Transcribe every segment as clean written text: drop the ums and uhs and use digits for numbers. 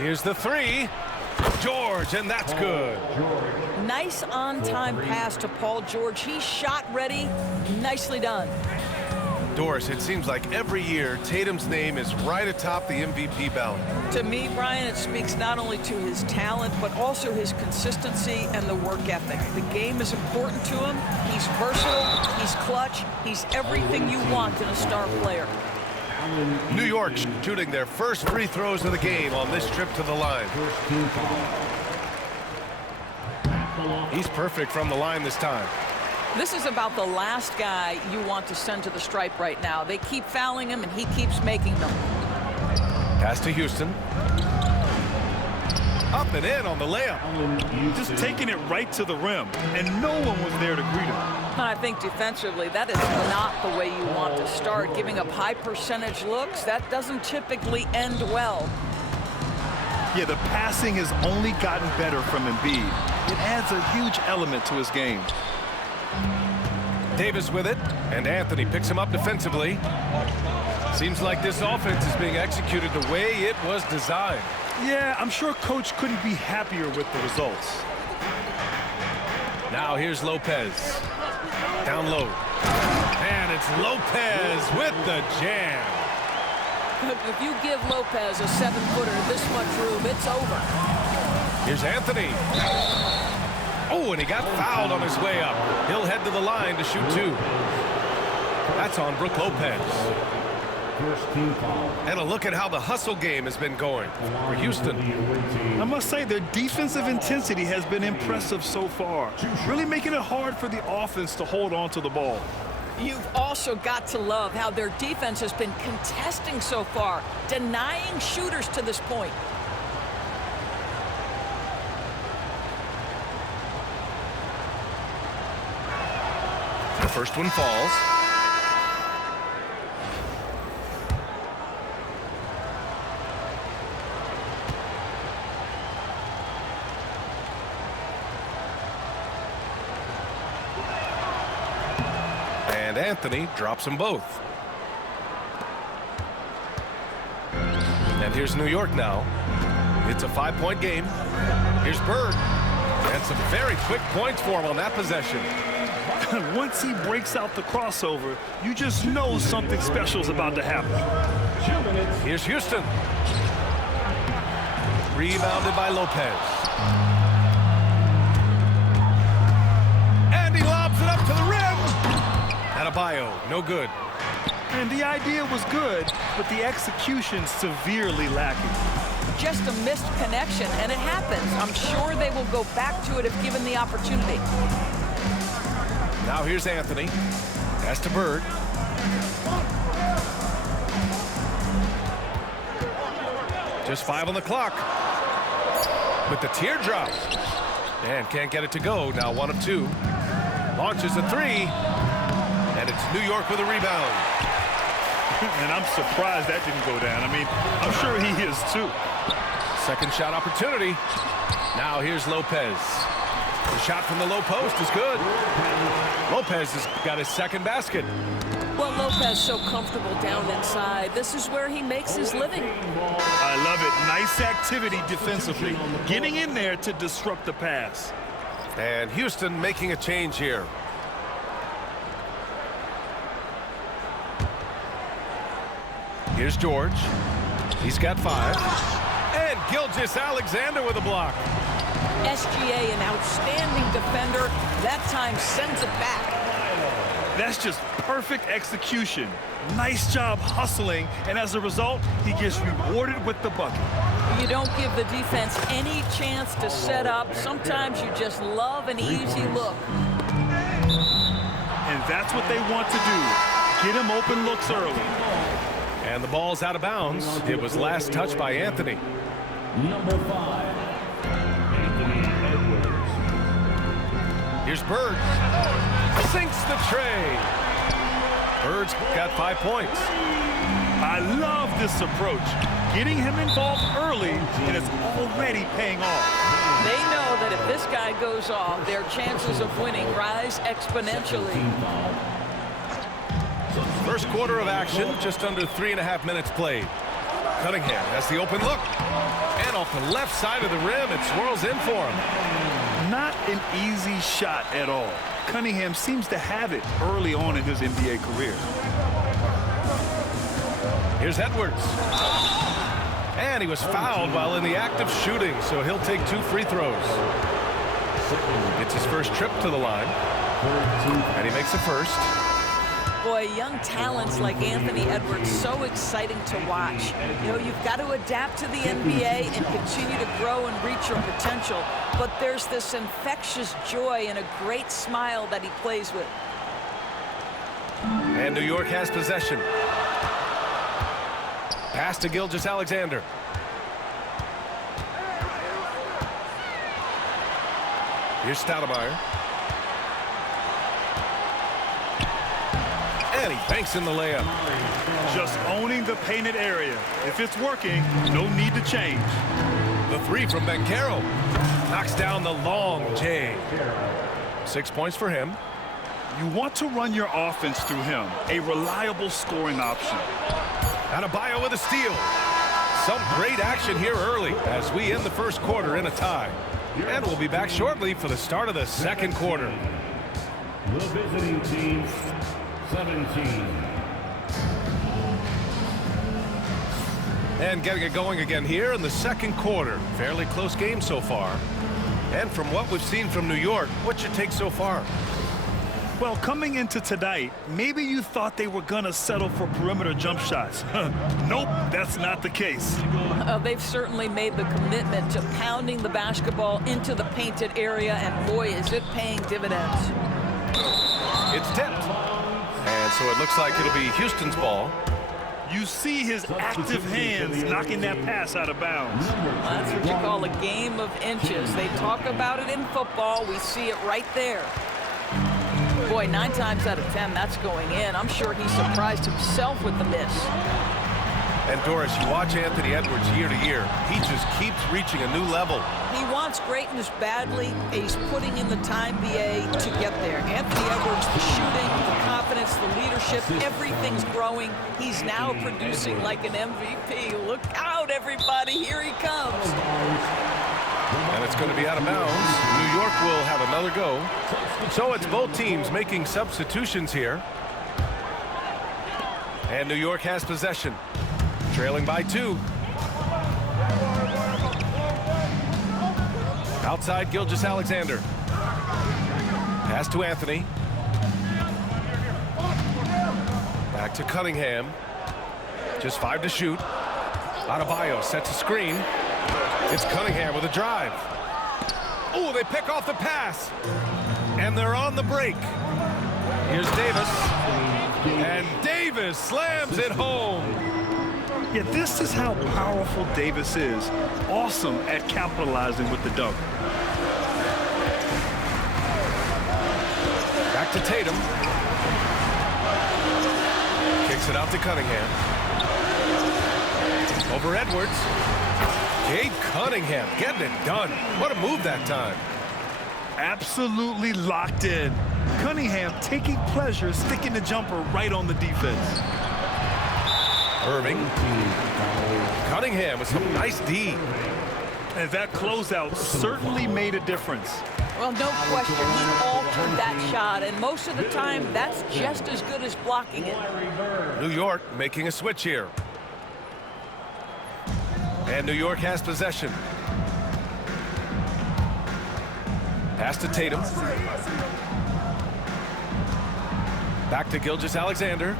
Here's the three. George, and that's good. Nice on-time pass to Paul George. He's shot ready. Nicely done. Doris, it seems like every year Tatum's name is right atop the MVP ballot. To me, Brian, it speaks not only to his talent, but also his consistency and the work ethic. The game is important to him. He's versatile. He's clutch. He's everything you want in a star player. New York shooting their first free throws of the game on this trip to the line. He's perfect from the line this time. This is about the last guy you want to send to the stripe right now. They keep fouling him, and he keeps making them. Pass to Houston. Up and in on the layup. Just taking it right to the rim, and no one was there to greet him. And I think defensively, that is not the way you want to start. Giving up high percentage looks, that doesn't typically end well. Yeah, the passing has only gotten better from Embiid. It adds a huge element to his game. Davis with it, and Anthony picks him up defensively. Seems like this offense is being executed the way it was designed. Yeah, I'm sure Coach couldn't be happier with the results. Now here's Lopez. Down low. And it's Lopez with the jam. If you give Lopez a 7-footer this much room, it's over. Here's Anthony. Oh, and he got fouled on his way up. He'll head to the line to shoot two. That's on Brook Lopez. And a look at how the hustle game has been going for Houston. I must say, their defensive intensity has been impressive so far, really making it hard for the offense to hold on to the ball. You've also got to love how their defense has been contesting so far, denying shooters to this point. The first one falls. And Anthony drops them both. And here's New York now. It's a 5-point game. Here's Bird. And some very quick points for him on that possession. Once he breaks out the crossover, you just know something special is about to happen. Here's Houston. Rebounded by Lopez. And he lobs it up to the rim. Adebayo, no good. And the idea was good, but the execution severely lacking. Just a missed connection, and it happens. I'm sure they will go back to it if given the opportunity. Now here's Anthony. Pass to Bird. Just 5 on the clock. With the teardrop. And can't get it to go. Now 1 of 2. Launches a 3. And it's New York with a rebound. And I'm surprised that didn't go down. I mean, I'm sure he is too. Second shot opportunity. Now here's Lopez. The shot from the low post is good. Lopez has got his second basket. Well, Lopez so comfortable down inside. This is where he makes his living. I love it. Nice activity defensively. Getting in there to disrupt the pass. And Houston making a change here. Here's George. He's got 5. And Gilgeous-Alexander with a block. SGA, an outstanding defender. That time sends it back. That's just perfect execution. Nice job hustling, and as a result, he gets rewarded with the bucket. You don't give the defense any chance to set up. Sometimes you just love an easy look. And that's what they want to do. Get him open looks early. And the ball's out of bounds. It was last touched by Anthony. Number 5. Anthony Edwards. Here's Bird. Sinks the tray. Bird's got 5 points. I love this approach. Getting him involved early, and it's already paying off. They know that if this guy goes off, their chances of winning rise exponentially. First quarter of action, just under 3.5 minutes played. Cunningham has the open look. And off the left side of the rim, it swirls in for him. Not an easy shot at all. Cunningham seems to have it early on in his NBA career. Here's Edwards. And he was fouled while in the act of shooting, so he'll take 2 free throws. It's his first trip to the line. And he makes the first. Boy, young talents like Anthony Edwards, so exciting to watch. You know, you've got to adapt to the NBA and continue to grow and reach your potential. But there's this infectious joy and a great smile that he plays with. And New York has possession. Pass to Gilgeous-Alexander. Here's Stoudemire. And he banks in the layup. Just owning the painted area. If it's working, no need to change. The 3 from Banchero. Knocks down the long J. 6 points for him. You want to run your offense through him. A reliable scoring option. Adebayo with a steal. Some great action here early as we end the first quarter in a tie. And we'll be back shortly for the start of the second quarter. The visiting team, 17. And getting it going again here in the second quarter. Fairly close game so far. And from what we've seen from New York, what's your take so far? Well, coming into tonight, maybe you thought they were going to settle for perimeter jump shots. Nope, that's not the case. They've certainly made the commitment to pounding the basketball into the painted area, and boy, is it paying dividends. It's tipped. And so it looks like it'll be Houston's ball. You see his active hands knocking that pass out of bounds. That's what you call a game of inches. They talk about it in football. We see it right there. Boy, 9 times out of 10, that's going in. I'm sure he surprised himself with the miss. And Doris, you watch Anthony Edwards year to year. He just keeps reaching a new level. He wants greatness badly. He's putting in the time, BA, to get there. Anthony Edwards, the shooting, the confidence, the leadership, everything's growing. He's now producing like an MVP. Look out, everybody. Here he comes. And it's going to be out of bounds. New York will have another go. So it's both teams making substitutions here. And New York has possession. Trailing by 2. Outside Gilgeous-Alexander. Pass to Anthony. Back to Cunningham. Just 5 to shoot. Adebayo sets a screen. It's Cunningham with a drive. Oh, they pick off the pass. And they're on the break. Here's Davis. And Davis slams it home. Yeah, this is how powerful Davis is. Awesome at capitalizing with the dunk. Back to Tatum. Kicks it out to Cunningham. Over Edwards. Cade Cunningham getting it done. What a move that time. Absolutely locked in. Cunningham taking pleasure sticking the jumper right on the defense. Irving. Cunningham with some nice D. And that closeout certainly made a difference. Well, no question, he altered that shot, and most of the time, that's just as good as blocking it. New York making a switch here. And New York has possession. Pass to Tatum. Back to Gilgeous-Alexander.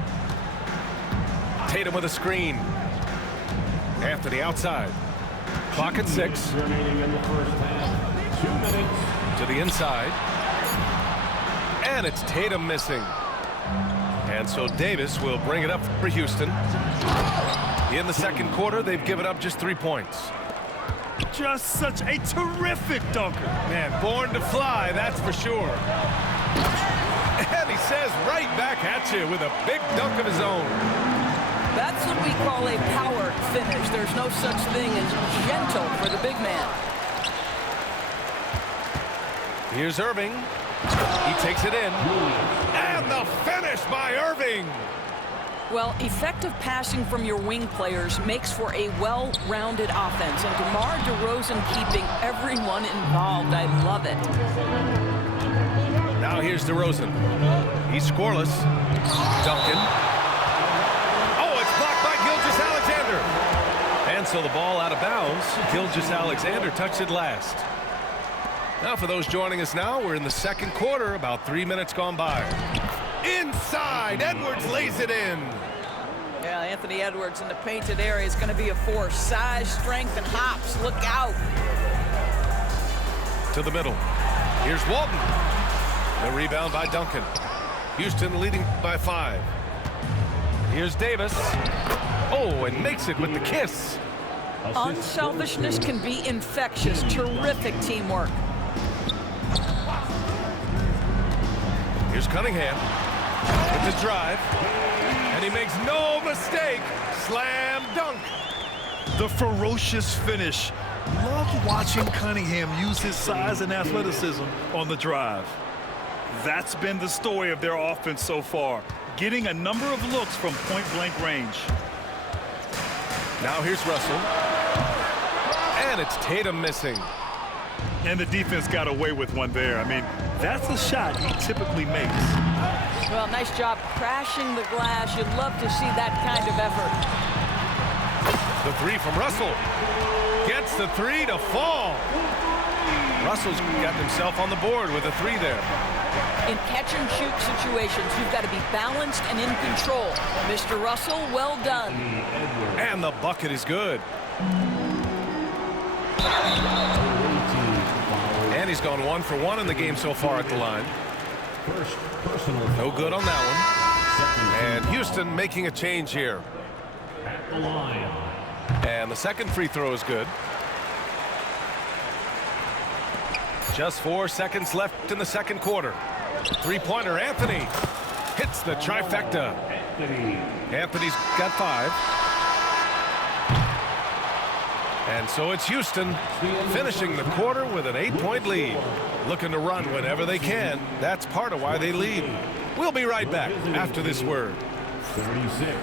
Tatum with a screen. Anthony outside. Clock at 6. Remaining in the first half. 2 minutes. To the inside. And it's Tatum missing. And so Davis will bring it up for Houston. In the second quarter, they've given up just 3 points. Just such a terrific dunker. Man, born to fly, that's for sure. And he says right back at you with a big dunk of his own. That's what we call a power finish. There's no such thing as gentle for the big man. Here's Irving. He takes it in. And the finish by Irving. Well, effective passing from your wing players makes for a well-rounded offense, and DeMar DeRozan keeping everyone involved. I love it. Now here's DeRozan. He's scoreless. Duncan. Oh, it's blocked by Gilgeous-Alexander. And so the ball out of bounds. Gilgeous-Alexander touched it last. Now for those joining us now, we're in the second quarter, about 3 minutes gone by. Inside, Edwards lays it in. Yeah, Anthony Edwards in the painted area is going to be a force. Size, strength, and hops. Look out. To the middle. Here's Walton. The rebound by Duncan. Houston leading by 5. Here's Davis. Oh, and makes it with the kiss. Unselfishness can be infectious. Terrific teamwork. Here's Cunningham with the drive. And he makes no mistake. Slam dunk. The ferocious finish. Love watching Cunningham use his size and athleticism on the drive. That's been the story of their offense so far, getting a number of looks from point-blank range. Now here's Russell. And it's Tatum missing. And the defense got away with one there. I mean, that's a shot he typically makes. Well, nice job crashing the glass. You'd love to see that kind of effort. The three from Russell. Gets the three to fall. Russell's got himself on the board with a 3 there. In catch-and-shoot situations, you've got to be balanced and in control. Mr. Russell, well done. And the bucket is good. And he's gone 1 for 1 in the game so far at the line. No good on that one. And Houston making a change here. At the line. And the second free throw is good. Just 4 seconds left in the second quarter. Three-pointer, Anthony hits the trifecta. Anthony's got 5. And so it's Houston finishing the quarter with an 8-point lead. Looking to run whenever they can. That's part of why they lead. We'll be right back after this word. 36.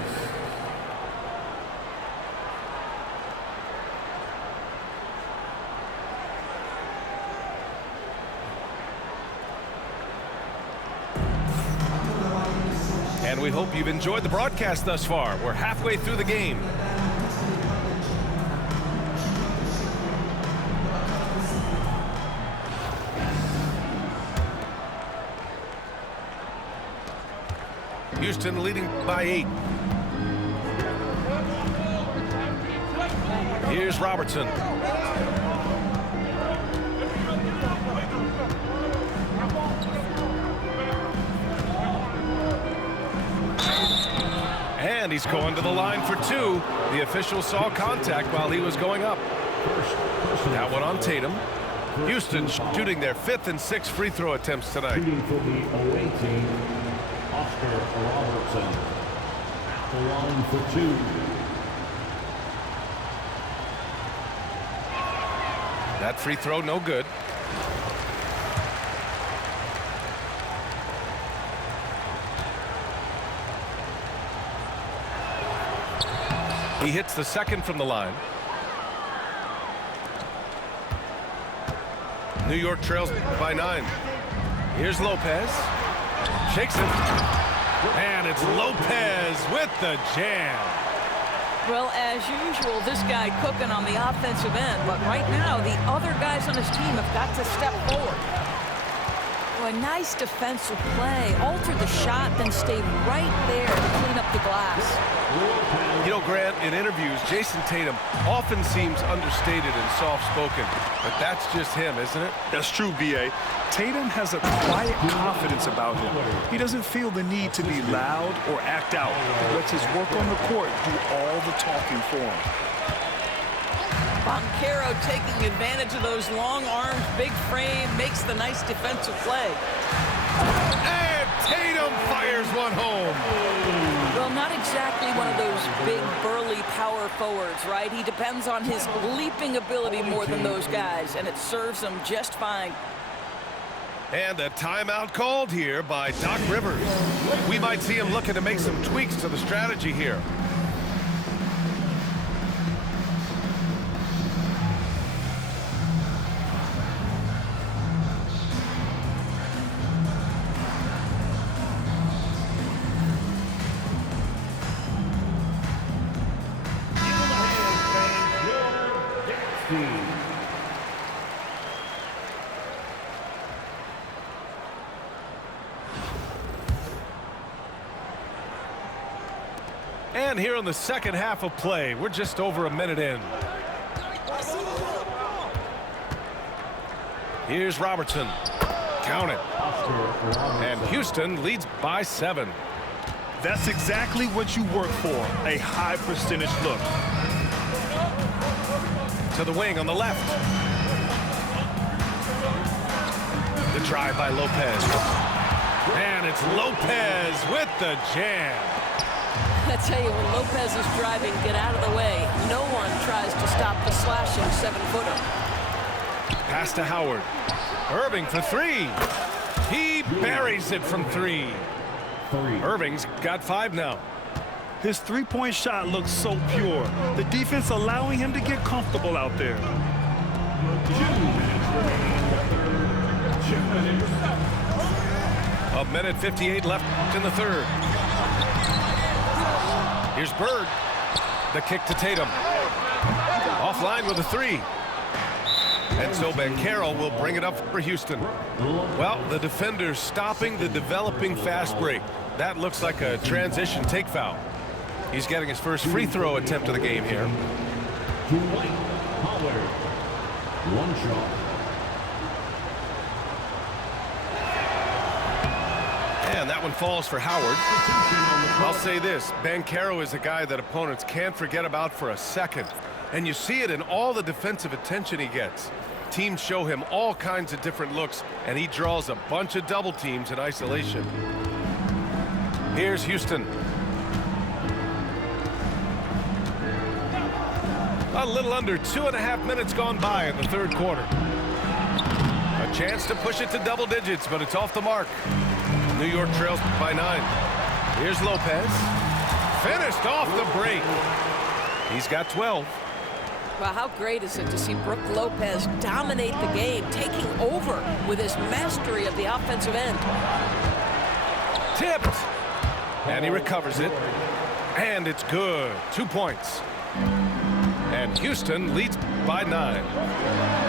And we hope you've enjoyed the broadcast thus far. We're halfway through the game. Houston leading by 8. Here's Robertson. And he's going to the line for 2. The official saw contact while he was going up. That one on Tatum. Houston shooting their 5th and 6th free throw attempts tonight. Shooting for the away team, Oscar Robertson. At the line for 2. That free throw no good. He hits the second from the line. New York trails by 9. Here's Lopez. Shakes it. And it's Lopez with the jam. Well, as usual, this guy cooking on the offensive end. But right now, the other guys on his team have got to step forward. Well, a nice defensive play. Alter the shot, then stay right there to clean up the glass. You know, Grant, in interviews, Jason Tatum often seems understated and soft-spoken. But that's just him, isn't it? That's true, B.A. Tatum has a quiet confidence about him. He doesn't feel the need to be loud or act out. He lets his work on the court do all the talking for him. Banchero taking advantage of those long arms, big frame, makes the nice defensive play. And Tatum fires one home. Well, not exactly one of those big, burly power forwards, right? He depends on his leaping ability more than those guys, and it serves him just fine. And a timeout called here by Doc Rivers. We might see him looking to make some tweaks to the strategy here. And here in the second half of play, we're just over a minute in. Here's Robertson. Count it. And Houston leads by 7. That's exactly what you work for, a high percentage look. To the wing on the left. The drive by Lopez. And it's Lopez with the jam. I tell you, when Lopez is driving, get out of the way. No one tries to stop the slashing 7-footer. Pass to Howard. Irving for 3. He buries it from 3. Irving's got 5 now. His three-point shot looks so pure. The defense allowing him to get comfortable out there. 1:58 left in the third. Here's Bird. The kick to Tatum. Offline with a 3. And so Banchero will bring it up for Houston. Well, the defender stopping the developing fast break. That looks like a transition take foul. He's getting his first free throw attempt of the game here. Dwight Howard. One shot. And that one falls for Howard. I'll say this, Banchero is a guy that opponents can't forget about for a second. And you see it in all the defensive attention he gets. Teams show him all kinds of different looks, and he draws a bunch of double teams in isolation. Here's Houston. A little under 2.5 minutes gone by in the third quarter. A chance to push it to double digits, but it's off the mark. New York trails by 9. Here's Lopez. Finished off the break. He's got 12. Well, how great is it to see Brook Lopez dominate the game, taking over with his mastery of the offensive end. Tipped. And he recovers it. And it's good. 2 points. And Houston leads by 9.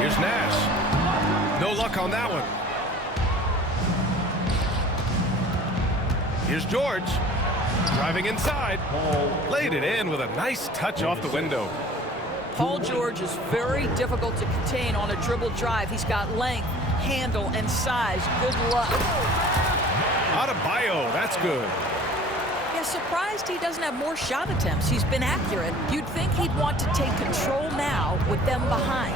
Here's Nash. No luck on that one. Here's George. Driving inside. Laid it in with a nice touch off the window. Paul George is very difficult to contain on a dribble drive. He's got length, handle, and size. Good luck. Adebayo, that's good. Yeah, surprised he doesn't have more shot attempts. He's been accurate. You'd think he'd want to take control now with them behind.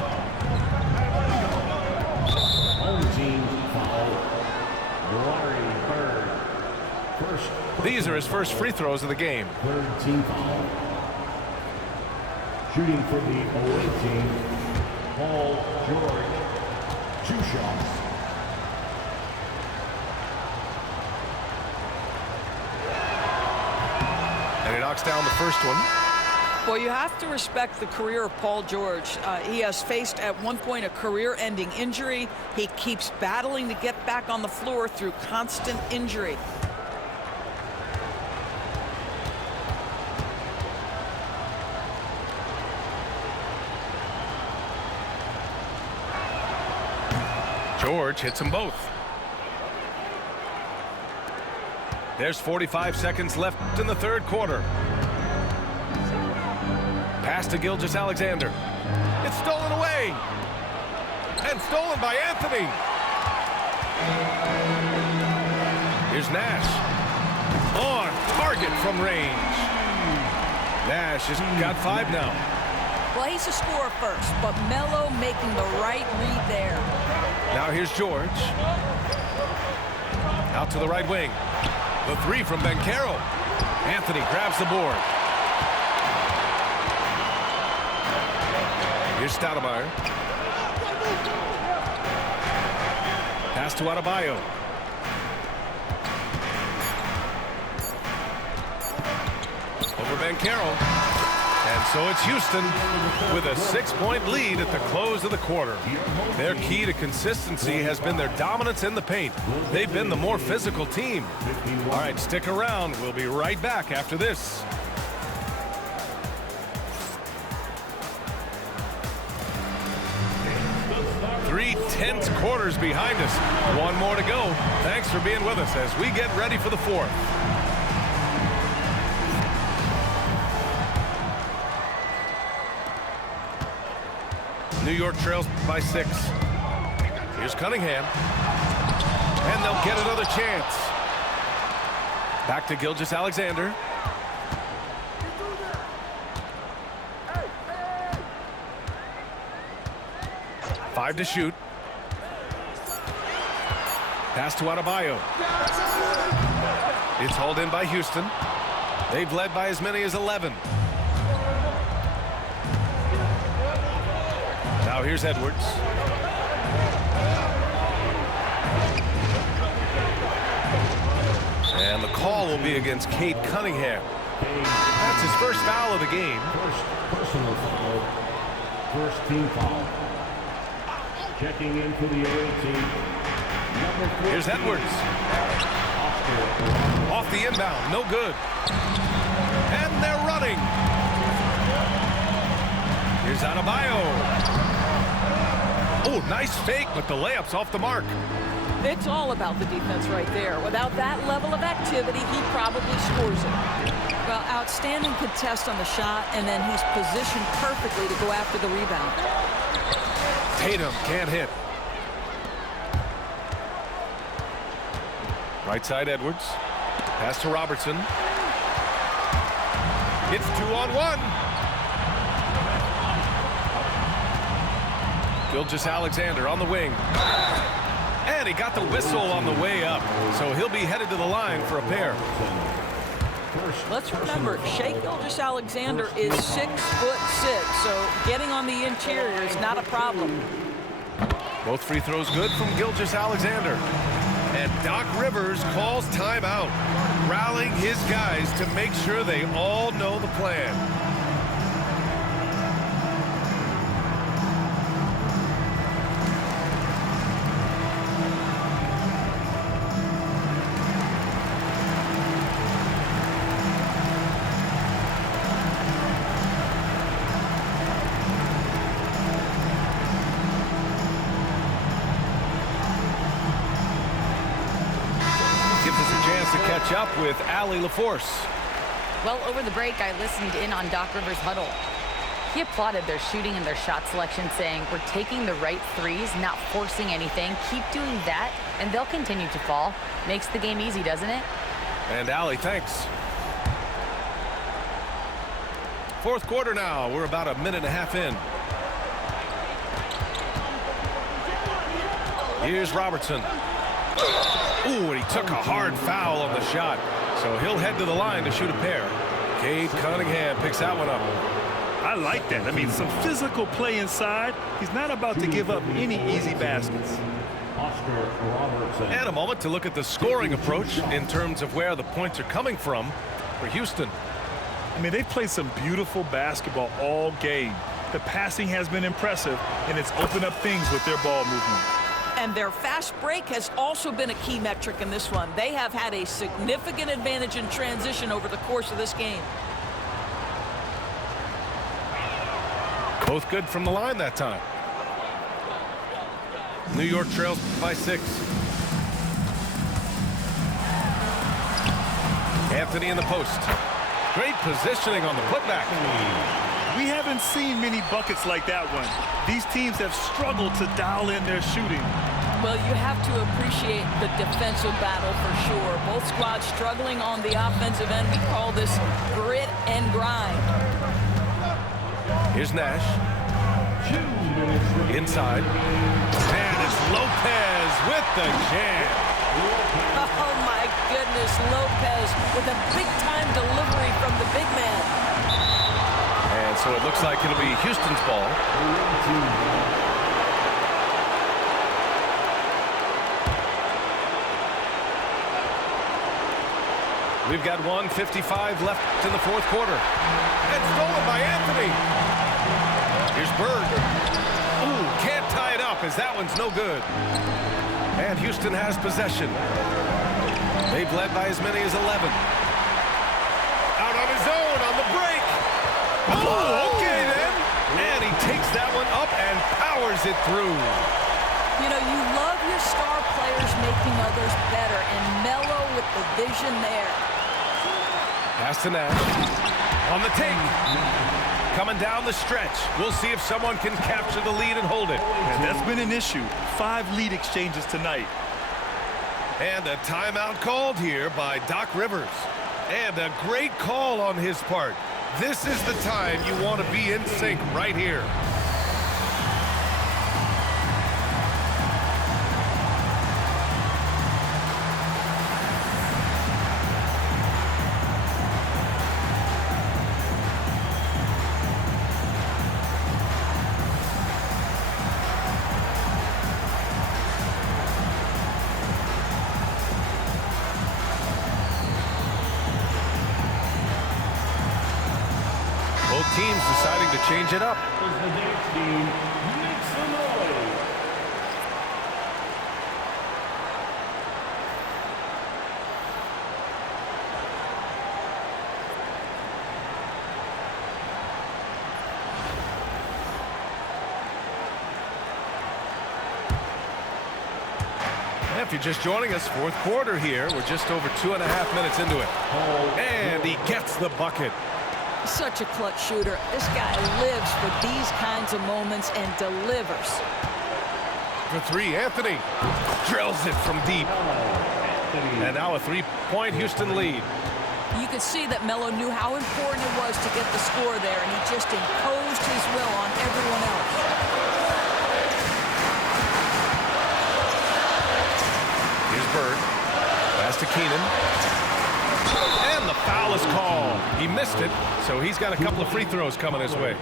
Home team foul. Larry Bird. These are his first free throws of the game. Third team foul. Shooting for the away team, Paul George. 2 shots. And he knocks down the first one. Well, you have to respect the career of Paul George. He has faced at one point a career-ending injury. He keeps battling to get back on the floor through constant injury. George hits them both. There's 45 seconds left in the third quarter. Pass to Gilgeous-Alexander. It's stolen away. And stolen by Anthony. Here's Nash. On target from range. Nash has got 5 now. Well, he's a scorer first, but Melo making the right read there. Now here's George. Out to the right wing. The 3 from Banchero. Anthony grabs the board. Here's Stoudemire. Pass to Adebayo. Over Banchero. And so it's Houston with a 6-point lead at the close of the quarter. Their key to consistency has been their dominance in the paint. They've been the more physical team. All right, stick around. We'll be right back after this. Three tense quarters behind us. One more to go. Thanks for being with us as we get ready for the fourth. New York trails by 6. Here's Cunningham. And they'll get another chance. Back to Gilgeous-Alexander. Five to shoot. Pass to Adebayo. It's hauled in by Houston. They've led by as many as 11. Now here's Edwards. And the call will be against Cade Cunningham. That's his first foul of the game. First personal foul. First team foul. Checking in for the OA team. Here's Edwards. Off the inbound. No good. And they're running. Here's Adebayo. Oh, nice fake, but the layup's off the mark. It's all about the defense right there. Without that level of activity, he probably scores it. Well, outstanding contest on the shot, and then he's positioned perfectly to go after the rebound. Tatum can't hit. Right side, Edwards. Pass to Robertson. It's 2-on-1. Gilgeous-Alexander on the wing. And he got the whistle on the way up. So he'll be headed to the line for a pair. Let's remember, Shai Gilgeous-Alexander is 6'6", so getting on the interior is not a problem. Both free throws good from Gilgeous-Alexander. And Doc Rivers calls timeout, rallying his guys to make sure they all know the plan. Up with Allie LaForce. Well, over the break, I listened in on Doc Rivers' huddle. He applauded their shooting and their shot selection, saying, "We're taking the right threes, not forcing anything. Keep doing that, and they'll continue to fall." Makes the game easy, doesn't it? And Allie, thanks. Fourth quarter now. We're about a minute and a half in. Here's Robertson. Ooh, and he took a hard foul on the shot. So he'll head to the line to shoot a pair. Cade Cunningham picks that one up. I like that. I mean, some physical play inside. He's not about to give up any easy baskets. Oscar Robertson. And a moment to look at the scoring approach in terms of where the points are coming from for Houston. I mean, they've played some beautiful basketball all game. The passing has been impressive, and it's opened up things with their ball movement. And their fast break has also been a key metric in this one. They have had a significant advantage in transition over the course of this game. Both good from the line that time. New York trails by 6. Anthony in the post. Great positioning on the putback. We haven't seen many buckets like that one. These teams have struggled to dial in their shooting. Well, you have to appreciate the defensive battle for sure. Both squads struggling on the offensive end. We call this grit and grind. Here's Nash. Inside. And it's Lopez with the jam. Oh, my goodness. Lopez with a big-time delivery from the big man. And so it looks like it'll be Houston's ball. We've got 1:55 left in the fourth quarter. And stolen by Anthony. Here's Bird. Ooh, can't tie it up as that one's no good. And Houston has possession. They've led by as many as 11. Out on his own on the break. Oh, okay then. And he takes that one up and powers it through. You know, you love your star players making others better, and Melo with the vision there. Pass to Nash. On the take. Coming down the stretch. We'll see if someone can capture the lead and hold it. And that's been an issue. 5 lead exchanges tonight. And a timeout called here by Doc Rivers. And a great call on his part. This is the time you want to be in sync right here. Both teams deciding to change it up. As the dance team makes some noise. If you're just joining us, fourth quarter here. We're just over 2.5 minutes into it. And he gets the bucket. Such a clutch shooter. This guy lives for these kinds of moments and delivers. For three, Anthony drills it from deep. And now a 3-point Houston lead. You could see that Melo knew how important it was to get the score there, and he just imposed his will on everyone else. Here's Bird. Pass to Keenan. And the foul is called. He missed it, so he's got a couple of free throws coming his way.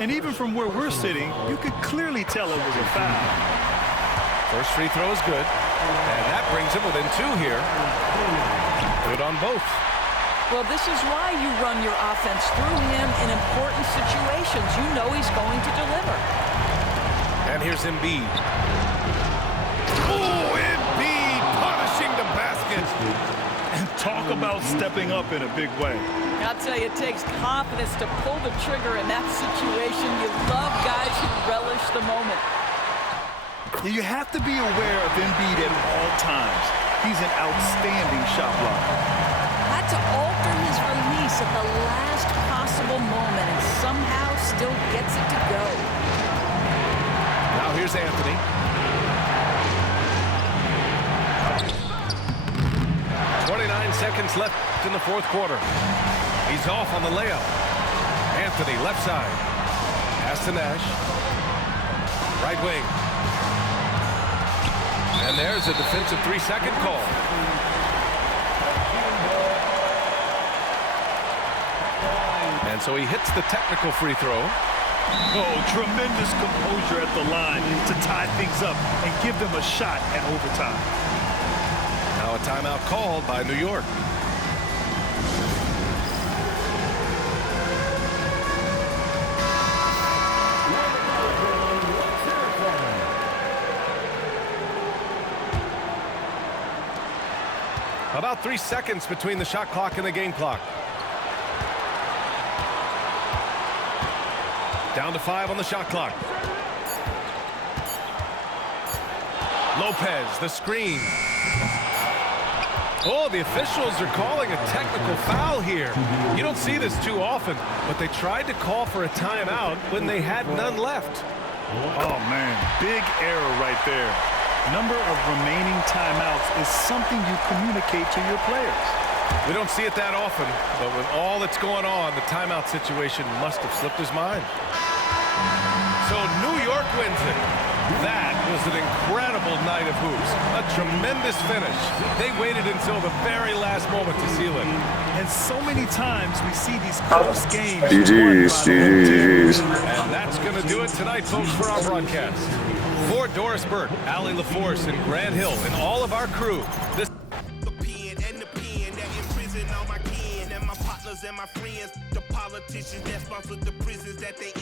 And even from where we're sitting, you could clearly tell it was a foul. First free throw is good. And that brings him within 2 here. Good on both. Well, this is why you run your offense through him in important situations. You know he's going to deliver. And here's Embiid. Oh, Embiid punishing the basket. And talk about stepping up in a big way. I'll tell you, it takes confidence to pull the trigger in that situation. You love guys who relish the moment. You have to be aware of Embiid at all times. He's an outstanding shot blocker. Had to alter his release at the last possible moment and somehow still gets it to go. Now here's Anthony. Seconds left in the fourth quarter. He's off on the layup. Anthony left side. Pass to Nash. Right wing. And there's a defensive 3-second call. And so he hits the technical free throw. Oh, tremendous composure at the line to tie things up and give them a shot at overtime. Now a timeout called by New York. About 3 seconds between the shot clock and the game clock. Down to 5 on the shot clock. Lopez, the screen. Oh, the officials are calling a technical foul here. You don't see this too often, but they tried to call for a timeout when they had none left. Oh, man, big error right there. Number of remaining timeouts is something you communicate to your players. We don't see it that often, but with all that's going on, the timeout situation must have slipped his mind. So New York wins it. That was an incredible night of hoops. A tremendous finish. They waited until the very last moment to seal it. And so many times we see these close games. GG's. And that's going to do it tonight, folks, for our broadcast. For Doris Burke, Allie LaForce, and Grant Hill, and all of our crew, this and my friends, the politicians that sponsor the prisons that they eat.